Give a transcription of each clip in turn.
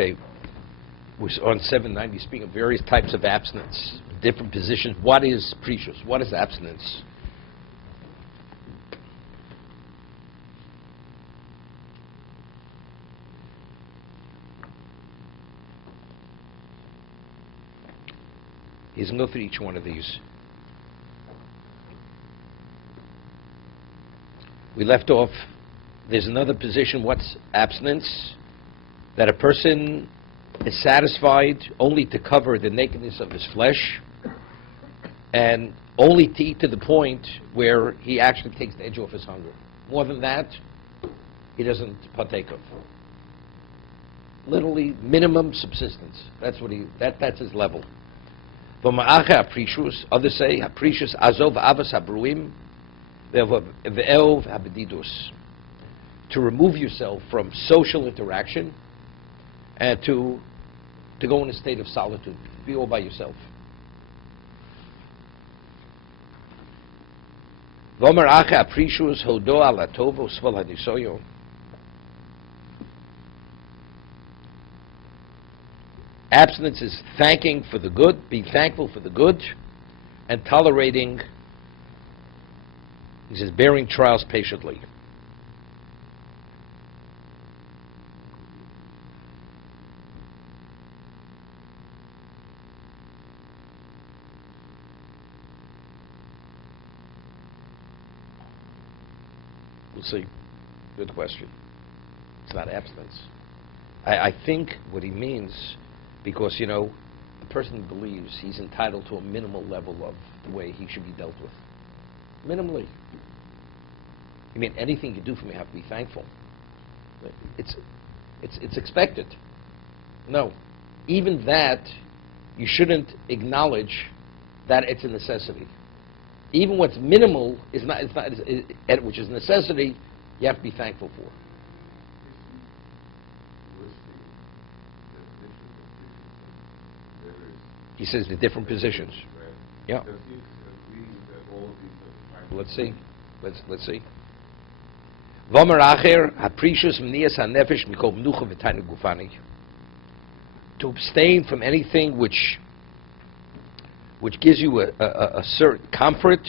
Okay, we're on 790, speaking of various types of abstinence, different positions. What is precious? What is abstinence? He's going to go through each one of these. We left off, there's another position. What's abstinence? That a person is satisfied only to cover the nakedness of his flesh and only to eat to the point where he actually takes the edge off his hunger. More than that, he doesn't partake of. Literally, minimum subsistence. That's what that's his level. Others say, "Apricius azov avas habruim ve'eov habedidus," to remove yourself from social interaction and to go in a state of solitude, be all by yourself. V'omer acha apricius hodo ala tovo sval hanisoyo. Abstinence is thanking for the good, being thankful for the good, and tolerating, he says, bearing trials patiently. We'll see. Good question. It's not abstinence. I think what he means, because, you know, the person believes he's entitled to a minimal level of the way he should be dealt with. Minimally. I mean, anything you do for me, I have to be thankful. It's expected. No. Even that, you shouldn't acknowledge that it's a necessity. Even what's minimal is not, which is a necessity, you have to be thankful for. He says the different positions. Yeah. Let's see. Let's see. Vomer acher apricius mnias hanefesh mikol mnucha v'taynu gufani. To abstain from anything which gives you a certain comfort,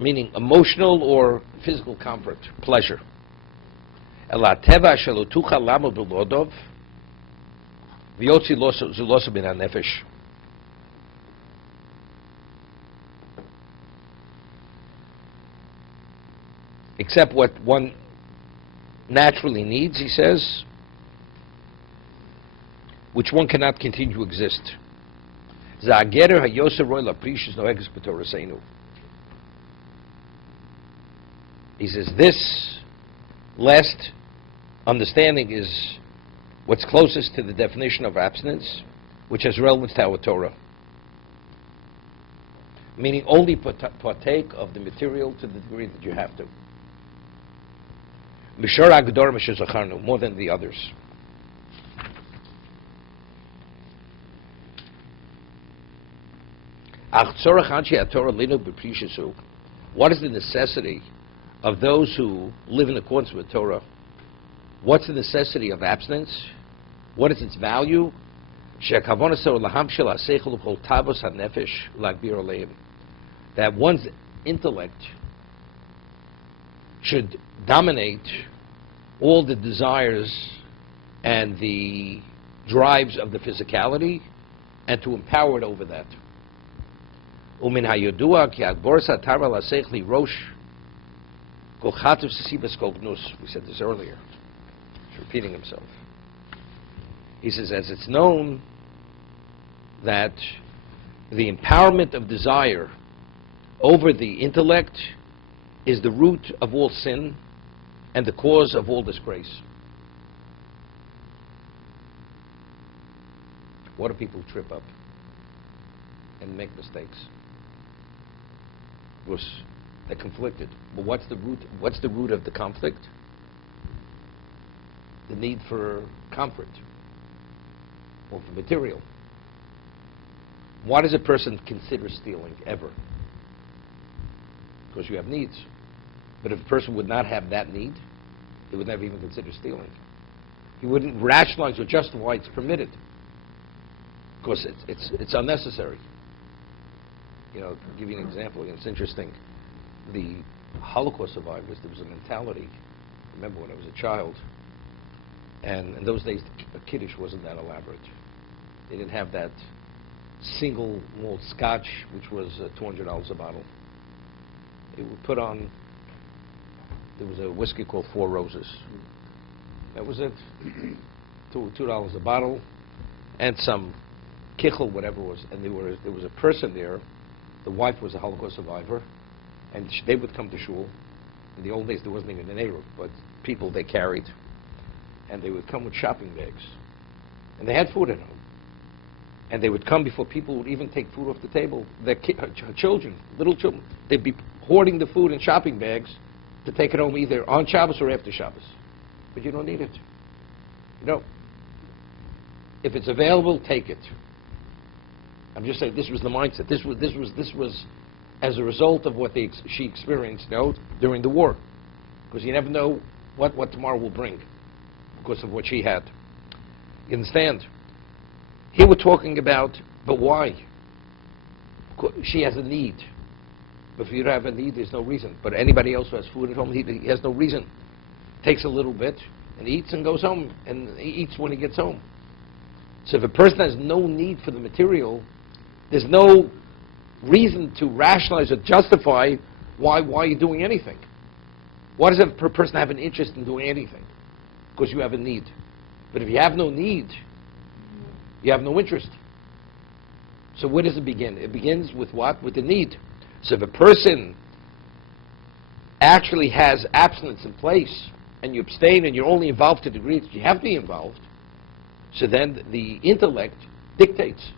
meaning emotional or physical comfort, pleasure. Ela teva shelo tuchal lamod b'lodov. Except what one naturally needs, he says, which one cannot continue to exist. He says this last understanding is what's closest to the definition of abstinence, which has relevance to our Torah. Meaning only partake of the material to the degree that you have to. More than the others. What is the necessity of those who live in accordance with Torah? What's the necessity of abstinence? What is its value? That one's intellect should dominate all the desires and the drives of the physicality and to empower it over that. We said this earlier. He's repeating himself. He says, as it's known that the empowerment of desire over the intellect is the root of all sin and the cause of all disgrace. What do people trip up and make mistakes? Because they're conflicted. But what's the root? What's the root of the conflict? The need for comfort or for material. Why does a person consider stealing ever? Because you have needs. But if a person would not have that need, he would never even consider stealing. He wouldn't rationalize or justify why it's permitted. Because it's unnecessary. You know, to give you an example, and it's interesting. The Holocaust survivors, there was a mentality. I remember when I was a child, and in those days, the Kiddush wasn't that elaborate. They didn't have that single malt scotch, which was $200 a bottle. It would put on, there was a whiskey called Four Roses. That was it. $2 a bottle, and some kichel, whatever it was. And there was a person there. The wife was a Holocaust survivor, and they would come to shul. In the old days, there wasn't even an Arab, but people they carried, and they would come with shopping bags, and they had food at home. And they would come before people would even take food off the table. Their children, little children, they'd be hoarding the food in shopping bags to take it home either on Shabbos or after Shabbos. But you don't need it. You know, if it's available, take it. I'm just saying this was the mindset. This was as a result of what she experienced, you know, during the war, because you never know what tomorrow will bring, because of what she had. You understand? Here we're talking about, but why? She has a need. But if you don't have a need, there's no reason. But anybody else who has food at home, he has no reason. Takes a little bit and eats and goes home, and he eats when he gets home. So if a person has no need for the material, there's no reason to rationalize or justify why you're doing anything. Why does a person have an interest in doing anything? Because you have a need. But if you have no need, you have no interest. So where does it begin? It begins with what? With the need. So if a person actually has abstinence in place, and you abstain and you're only involved to the degree that you have to be involved, so then the intellect dictates.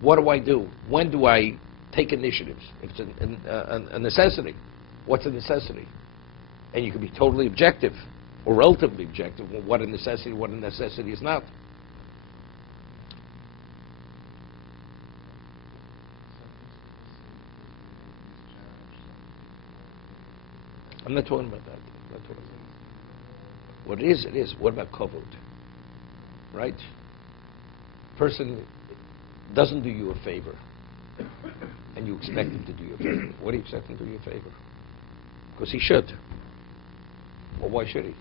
What do I do? When do I take initiatives? If it's a necessity, what's a necessity? And you can be totally objective or relatively objective. Well, what a necessity is not. I'm not talking about that. I'm not talking about that. What it is. What about kavod? Right? Person doesn't do you a favor, and you expect him to do you a favor. What do you expect him to do you a favor? Because he should. Well, why should he?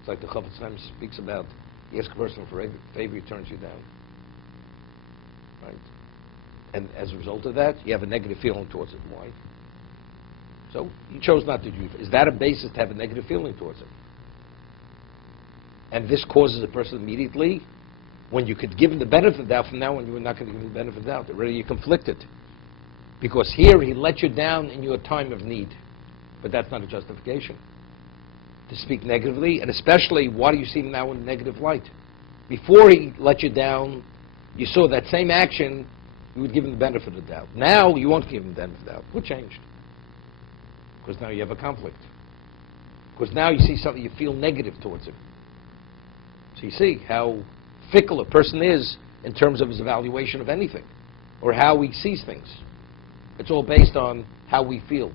It's like the Chovot HaLevavos speaks about, you ask a person for a favor, he turns you down. Right? And as a result of that, you have a negative feeling towards it. Why? So he chose not to do it. Is that a basis to have a negative feeling towards it? And this causes a person immediately, when you could give him the benefit of the doubt, from now on you were not going to give him the benefit of the doubt. Already you're conflicted. Because here he let you down in your time of need. But that's not a justification to speak negatively, and especially, why do you see him now in a negative light? Before he let you down, you saw that same action, you would give him the benefit of the doubt. Now you won't give him the benefit of the doubt. What changed? Because now you have a conflict. Because now you see something, you feel negative towards him. So you see how fickle a person is in terms of his evaluation of anything, or how he sees things. It's all based on how we feel.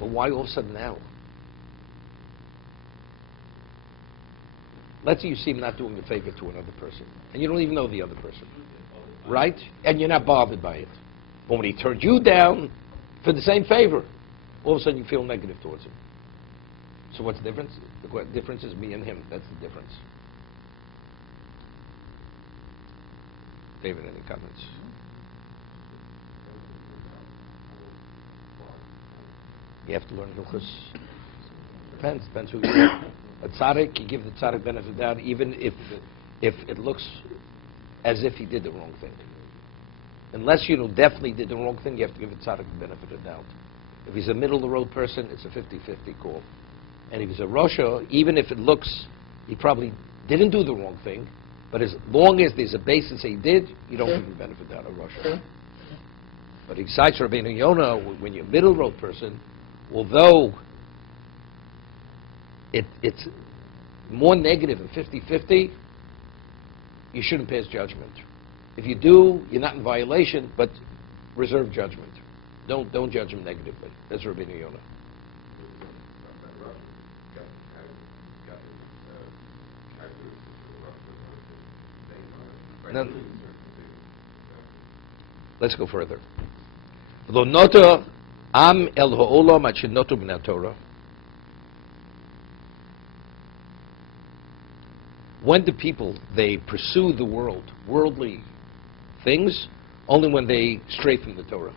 But why all of a sudden now? Let's say you see him not doing a favor to another person, and you don't even know the other person, right? And you're not bothered by it. But when he turned you down for the same favor, all of a sudden you feel negative towards him. So what's the difference? The difference is me and him. That's the difference. David, any comments? You have to learn Hilchos. Depends who you are. A tzaddik, you give the tzaddik benefit of the doubt, even if it looks as if he did the wrong thing. Unless you know definitely did the wrong thing, you have to give the tzaddik the benefit of the doubt. If he's a middle-of-the-road person, it's a 50-50 call. And if he's a Rosha, even if it looks, he probably didn't do the wrong thing, but as long as there's a basis he did, you don't give him the benefit of the doubt of Rosha. But besides Rabbeinu Yonah, when you're a middle-road person, although it's more negative than 50-50, you shouldn't pass judgment. If you do, you're not in violation, but Reserve judgment. Don't judge him negatively. That's Rabbi Yonah. Now, let's go further. Lo nota am el ha'olam ad shenotu b'nei Torah. When do people, they pursue the world, worldly things, only when they stray from the Torah.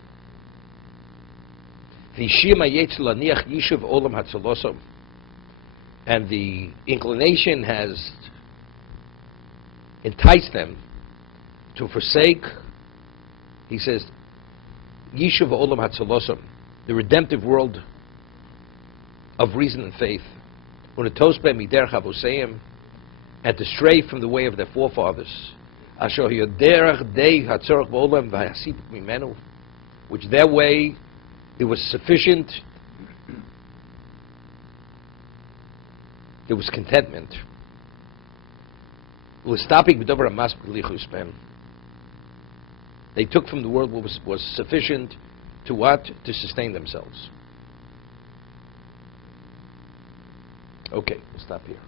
And the inclination has enticed them to forsake, he says, Yishuv Olam Hatzalosam, the redemptive world of reason and faith, and to stray from the way of their forefathers, which their way, it was sufficient, there was contentment. They took from the world what was sufficient to what? To sustain themselves. Okay, we'll stop here.